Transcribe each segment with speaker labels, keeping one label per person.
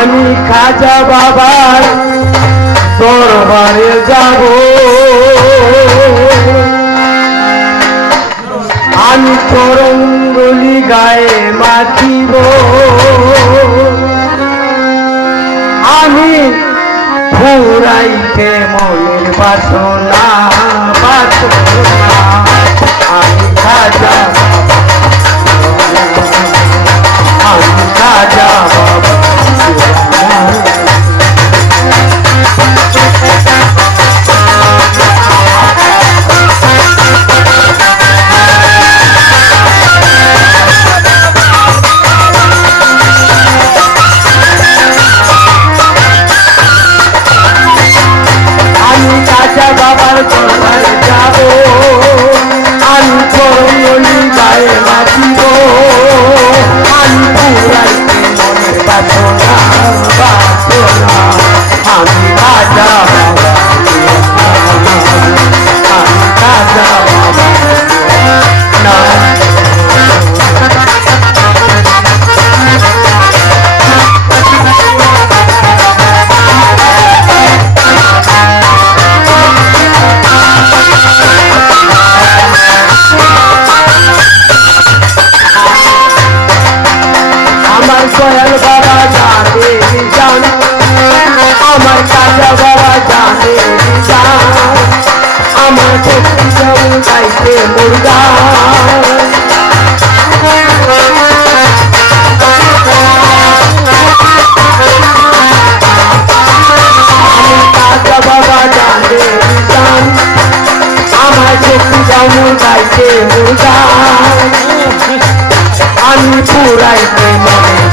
Speaker 1: আমি খাজা বাবার দরবারে যাব। আমি তরঙ্গলি গায়ে মাতিব আমি ফুরাইতে মনের বাসনা বাসনা। আমি খাজা रे मुर्गा মুর্গা আমি পুরাইতে মনে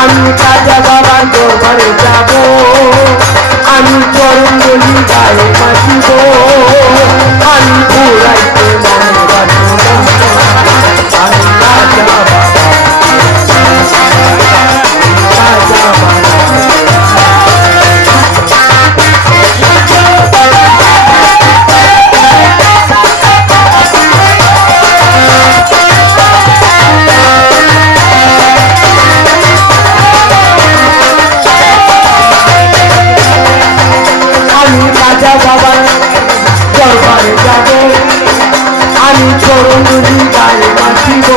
Speaker 1: আমি কাজা বাবার দরবারে যাব। আমি চরণ গলি গায়ে মাসিব আমি ঘোড়াই রাখিব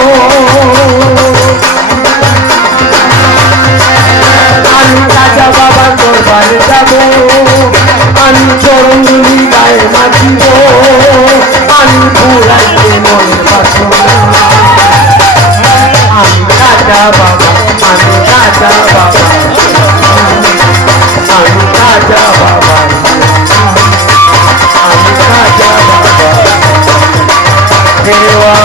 Speaker 1: আমি রাজা বাবা তোর বাড়ি যাব। আমি চরণ দুলি গায়ে মাখিব। আমি পুরাইতে মন পাশো আমি রাজা বাবা আমি রাজা বাবা। আমি রাজা বাবা। আমি রাজা বাবা দেওয়া